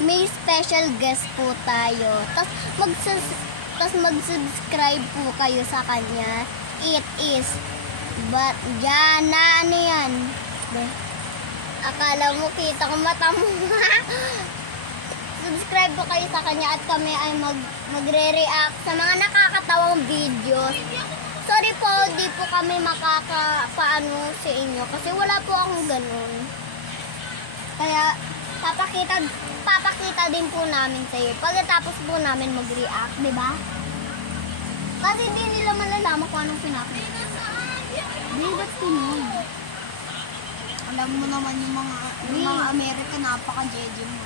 may special guest po tayo. Tapos mag-subscribe po kayo sa kanya. It is Jana, ano yan? Akala mo kita ko mata mo. Subscribe po kayo sa kanya at kami ay magre-react sa mga nakakatawang videos. Sorry po, di po kami makakapaano sa inyo kasi wala po akong ganun. Kaya papakita din po namin sa iyo pagkatapos po namin mag-react, di ba? Kasi hindi nila malalaman kung anong pinapakita. Di, ba't tunog? Alam mo naman yung mga Amerika, napaka-jeje mo.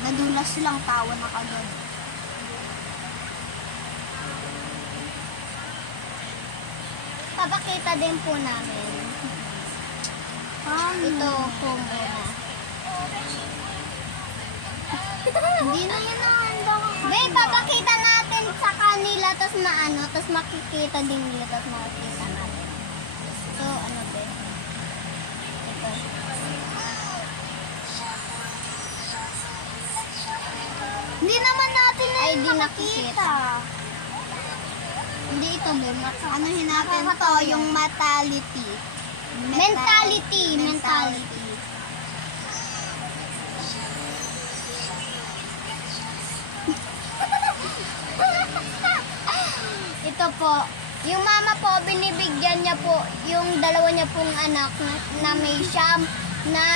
Nadulas silang tawa na kagad. Papakita din po namin. Ito po muna. Hindi na yun ang handa ko. Be, papakita natin sa kanila, tapos makikita din nila, tapos makikita natin. So, ano be? Ito. Hindi naman natin na Ay, yun di nakikita. Hindi ito be, Ano natin to? Yung mentality. mentality. Ito po, yung mama po, binibigyan niya po yung dalawa niya pong anak na may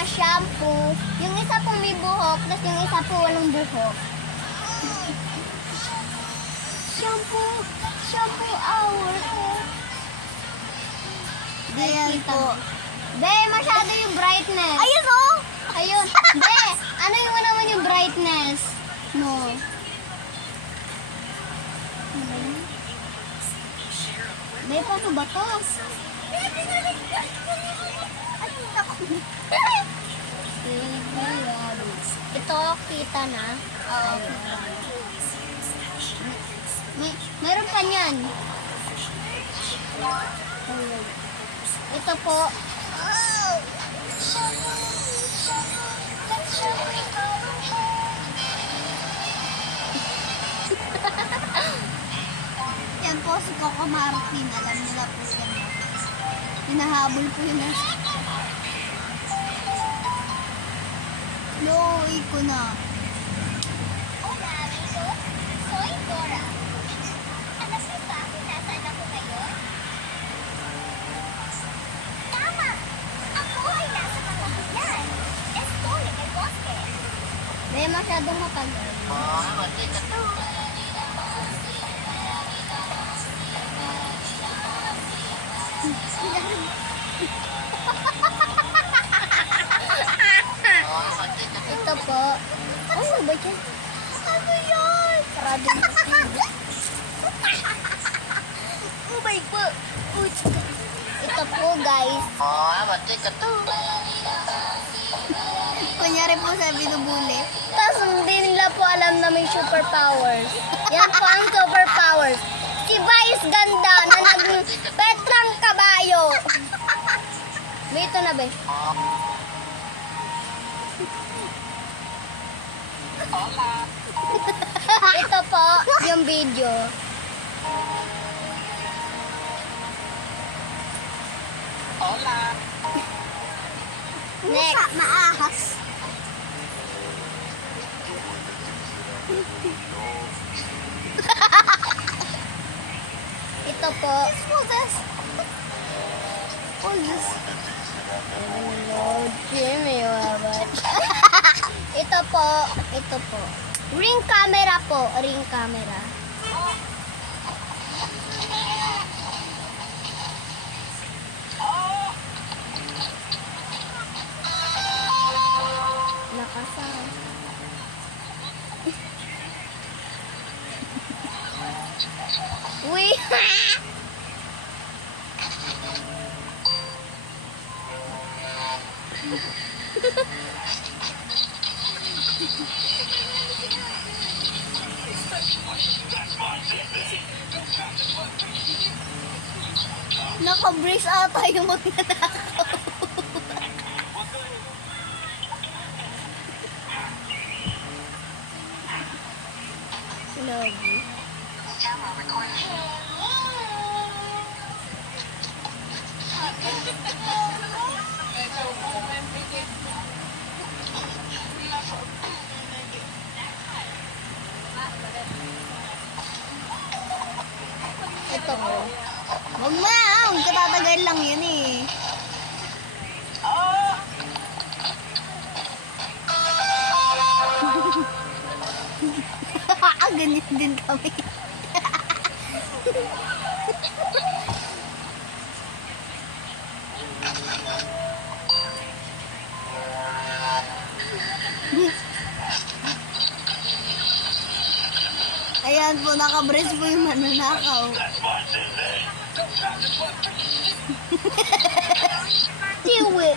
shampoo. Yung isa pong may buhok, tapos yung isa po walang buhok. Shampoo hour po. Ayan po. Be, masyado yung brightness. Ayun o! Ayun. Be, ano yung naman yung brightness? No. Be, paano ba to? Ito, kita na. Oo, kita. Meron pa niyan. Ito po. Yan po si Coco Martin. Alam nila po yan. Hinahabol po yun. Loy ko na. Hola, amigos. Soy Dora. Alam niyo ba kung nasaan ako ngayon? Tama! Ako ay nasa Pangasinan. Estoy en el bosque. May masyadong matagal. Ito po. Ano ba yan? Ano yan? Sarado yung TV. Oh my God. Ito po guys. Kunyari po sa binubuli. Tapos hindi nila po alam na may superpowers. Yan po ang superpowers. Si Vice ganda na naging Petrang kabayo. May ito na ba? Ito po yung video. Next. Maahas. Ito po. Ito po. Ring camera po. Ring camera. Nakasal. Uy! Naka-brace ata yung magnanakaw. love you. Ito ko. Huwag mo na, huwag katatagal lang yun eh. Ganyan din kami. Ayan po, nakabrace po yung mananakaw. Tiwi.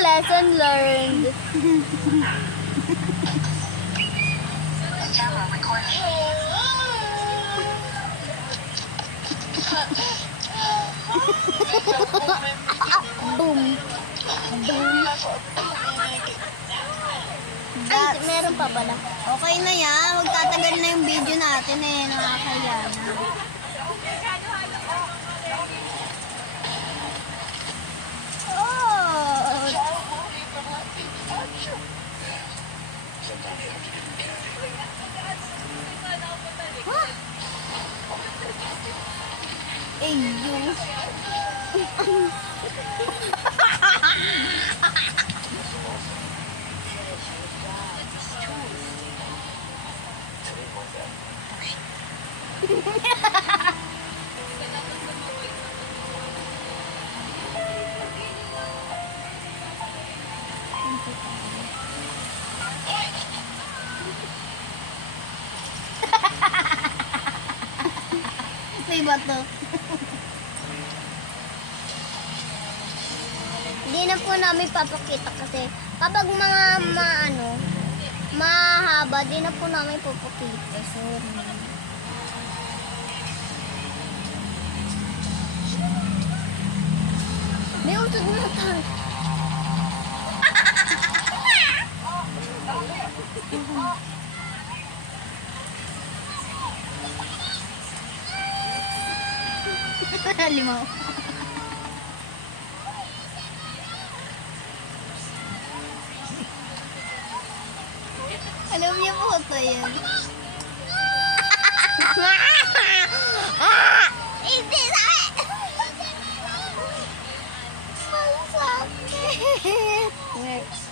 Lesson learned. Boom. Boom. Ay, meron pa pala. Okay na yan, magtatagal na yung video natin eh, nakakaya na. Oh. Ayun. May bato. Hindi na po namin papakita kasi kapag mga mahaba, di na po namin papakita. Sorry. May utod na tayo. Limaw. Alam niyo po ito yan. Hindi na! Masakit. Next.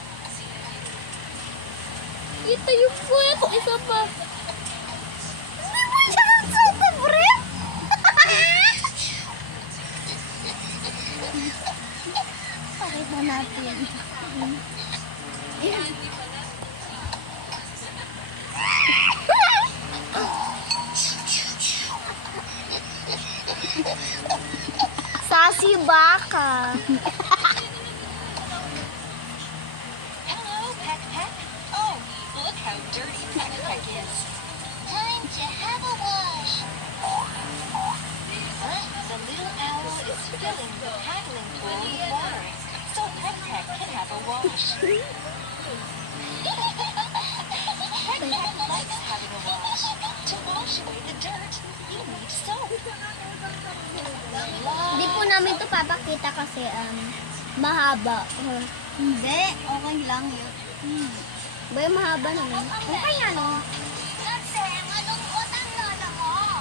Ito yung puwet. Isa pa. Hindi mo siya nagsata, bre? Pakita natin. Sassy baka. Hello, Peck Peck. Oh, look how dirty Peck Peck is. Time to have a wash. But the little owl is filling the paddling pool with water, so Peck Peck can have a wash. Peck Peck likes having a wash. To wash away the dirt, you need soap. Hindi po namin to papakita kasi mahaba. Hindi, okay lang yun. Ba yung mahaba naman? Okay nga no. Kasi malungkot ang lola mo.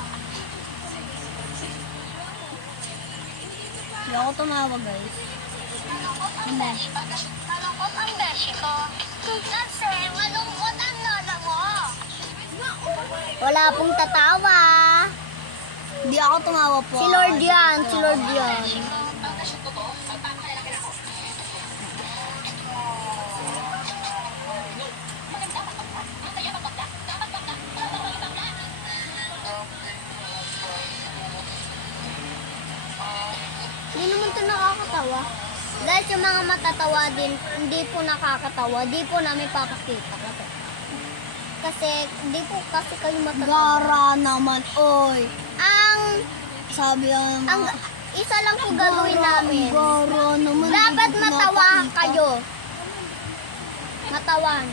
Hindi ako tumawa, guys. Malungkot ang beshi ko. Kasi malungkot ang lola mo. Wala pong tatawa. Hindi ako tumawa po. Si Lord yan, si Lord yan. Hindi naman ito nakakatawa. Dahil yung mga matatawa din, hindi po nakakatawa. Hindi po namin papakita kasi. Kasi, hindi po kasi kayo matatawa. Gara naman, oy. Ang, Sabi lang ang, isa lang po gagawin namin. Gara naman. Dapat hindi ko matawa pinapakita. kayo. Katawan.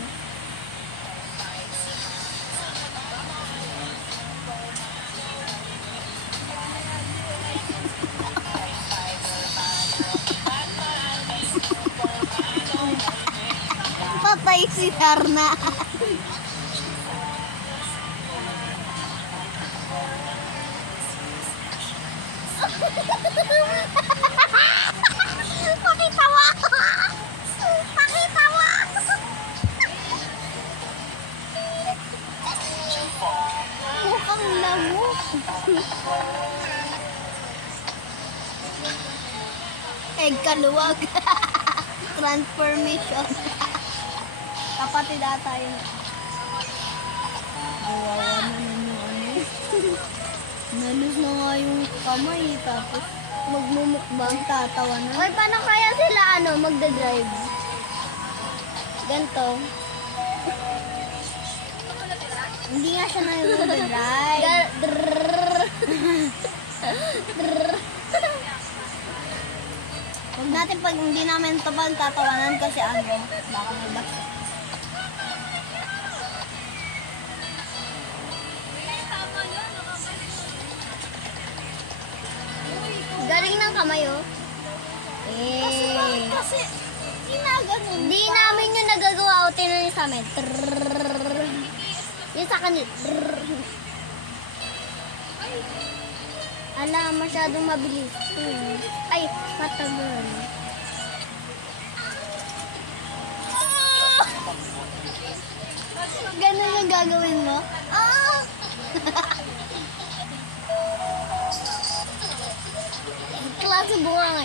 Patay si Darna. Pakitawa! Pakitawa! Mukhang lamok. Egg kaluwag. Transformation. Kapatid ata yun. Gawawa naman yung ano. Nalus na nga yung kamay. Tapos magmumukbang tatawa na. Oy, paano kaya sila magdadrive? Ganto. Hindi nga siya nag-drive. Huwag natin pag hindi namin ito pagtatawanan kasi baka may baksa. Galing ng kamay, oh. Kasi ginaganon. Hindi namin yung nagagawa o tinan sa amin. Trrrr. Yung sa kanil. Ala, masyadong mabilis. Ay, matagal. Ganun yung gagawin mo? Klase bunga nga.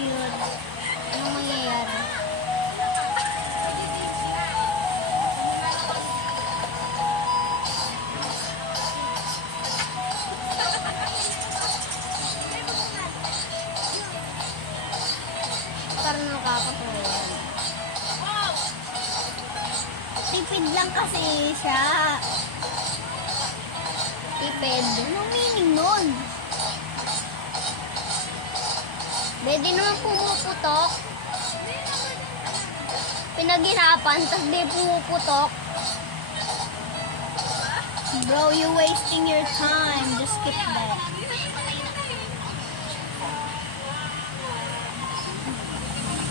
Cute. Anong mangyayari? Parang nakakatawa. Tipid lang kasi siya. Tipid. Anong meaning nun? Pwede naman pumuputok. Pinaghirapan, tas di pumuputok. Bro, you wasting your time. Just skip that.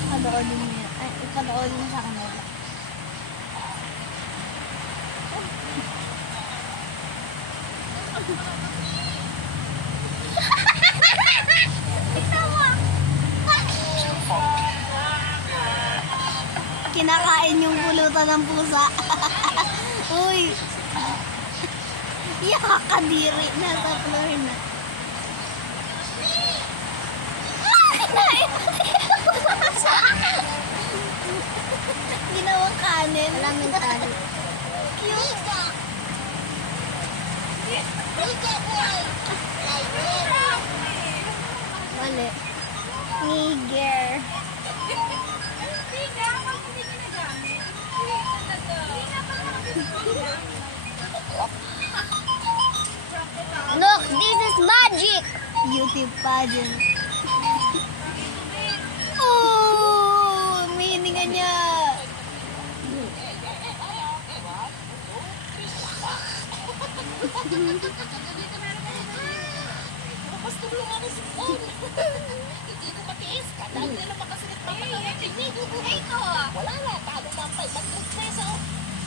Panoodin niya. Ay, ipanoodin mo sa kanila. Kinakain yung pulutan ng pusa. Uy. Yakadiri na sa floor na. Ginawang kanin. Elementary. Cute. Mali. Niger. Look, this is magic. YouTube pageant. Oh, may hininga niya. Tapos tulungan ni si Paul. Hindi ko matiis. Kadaan nila makasalit pa ito. Wala na. Talo na ang 500 peso.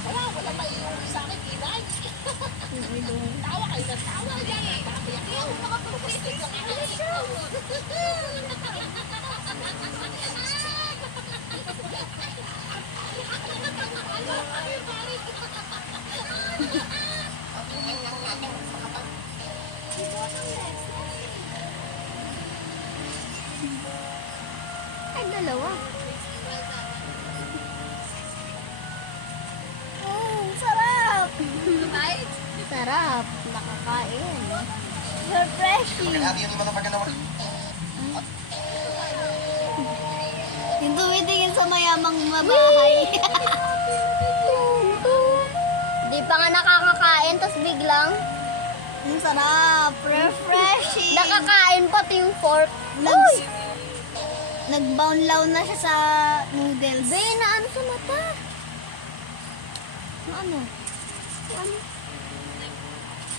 Wala maiuwi sa akin. Inay. Tawa kayo ng tawa. Bakit ako? Makapagpapastig lang ako. Ay, dalawa. Sarap. Sarap. Nakakain. Refreshing. Yung tumitingin sa mayamang mabahay. Di pa nga nakaka tapos biglang Ang sarap. Refreshing. nakakain pati yung fork. Uy! Nag-bound na siya sa noodles. Be, na ano sa mata? Ano?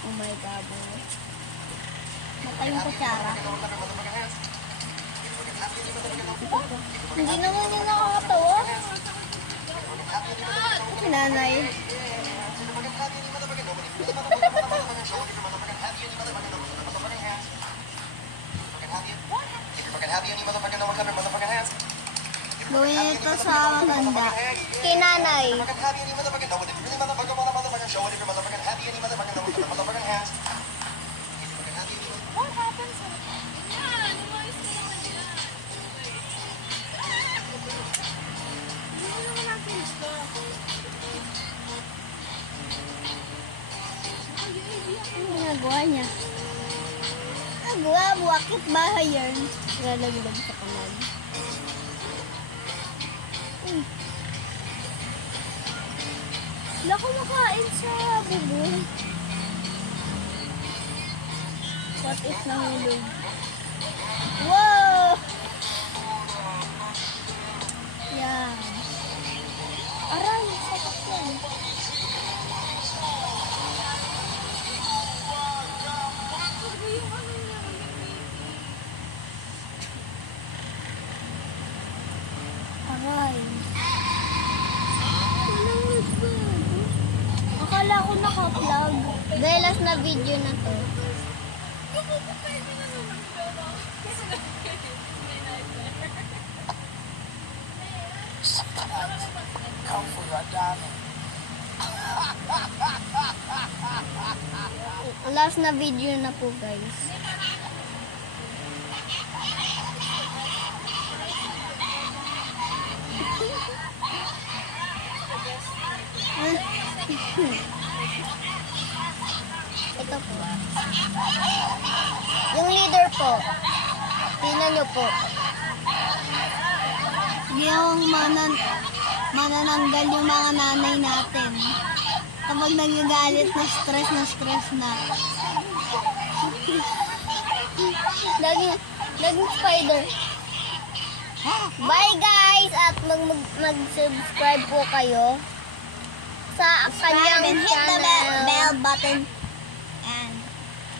Oh my God. Mata yung kutsara. Hindi naman yung nakakatawa. Si nanay. Gawin ito sa maganda. Kinanay. Ano ginagawa niya? Nagawa, buwakit bahay yan. Lalaglag sa kamay. Wala kumakain sa bubong. What if nahulog? Wow! Yan. Aray, sakit yan. Aray. Akala ko naka-vlog. Dahil last na video na to. Come for your darling. Last na video na po guys. Ito po. Yung leader po. Tingnan nyo po. Yung manananggal yung mga nanay natin. Kapag nagagalit na stress na. Laging spider. Bye guys! At mag-subscribe po kayo sa kanyang And hit the channel. bell button. And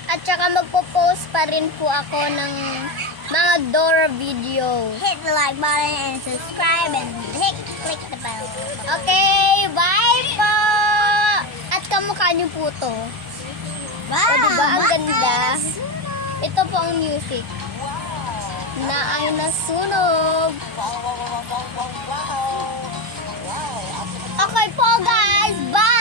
At saka magpo-post pa rin po ako ng mga Dora videos. hit the like button and subscribe and click the bell. Okay, bye po! At kamukha niyo po to. Wow! O diba, ang what ganda? else? Ito po ang music. Na ay nasunog. Okay po guys, bye!